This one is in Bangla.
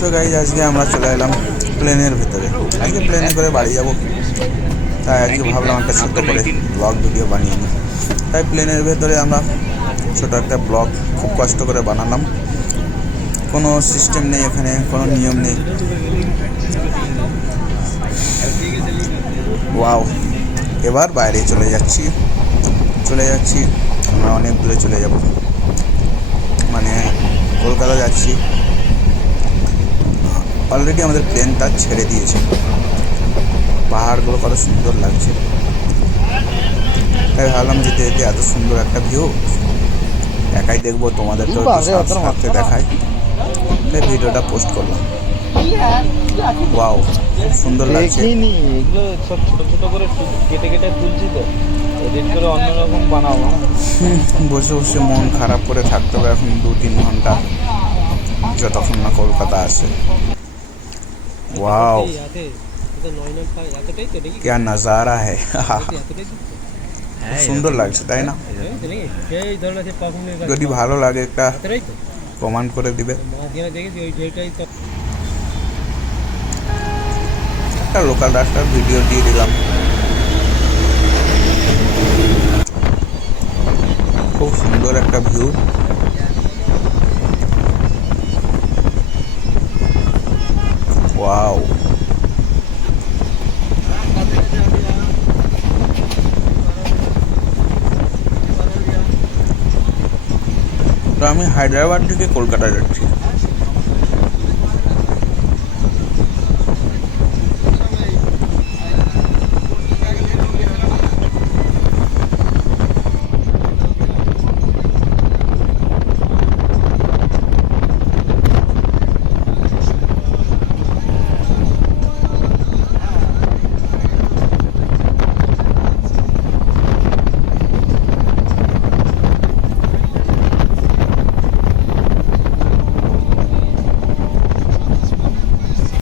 তো গাইজ আজকে আমরা চলে এলাম প্লেনের ভেতরে। আজকে প্লেনে করে বাড়ি যাব, তাই আজকে ভাবলাম একটা ছোট্ট করে ব্লগ ভিডিও বানিয়ে নিই। তাই প্লেনের ভেতরে আমরা ছোটো একটা ব্লগ খুব কষ্ট করে বানালাম। কোনো সিস্টেম নেই এখানে, কোনো নিয়ম নেই। ওয়াও, এবার বাইরে চলে যাচ্ছি আমরা অনেক দূরে চলে যাব, মানে কলকাতা যাচ্ছি। অলরেডি আমাদের প্লেনটা ছেড়ে দিয়েছে। পাহাড়গুলো কত সুন্দর লাগছে, তাই ভাবলাম যেতে যেতে এত সুন্দর একটা ভিউ একাই দেখবো, তোমাদেরকেও একটু সাথে দেখাই, তাই ভিডিওটা পোস্ট করলাম। ওয়াও, খুব সুন্দর লাগছে। এগুলো সব ছোট ছোট করে কেটে কেটে তুলছি, তো এডিট করে অন্যরকম বানাবো। বসে বসে মন খারাপ করে থাকতে হবে এখন 2-3 ঘন্টা, যতক্ষণ না কলকাতা আসে। ওয়াও, क्या नज़ारा है। সুন্দর লাগছে তাই না? যদি ভালো লাগে একটা কমেন্ট করে দিবে। একটা লোকাল রাস্তার ভিডিও দিয়ে দিলাম। খুব সুন্দর একটা ভিউ। ওয়াও, তো আমি হায়দ্রাবাদ থেকে কলকাতা যাচ্ছি।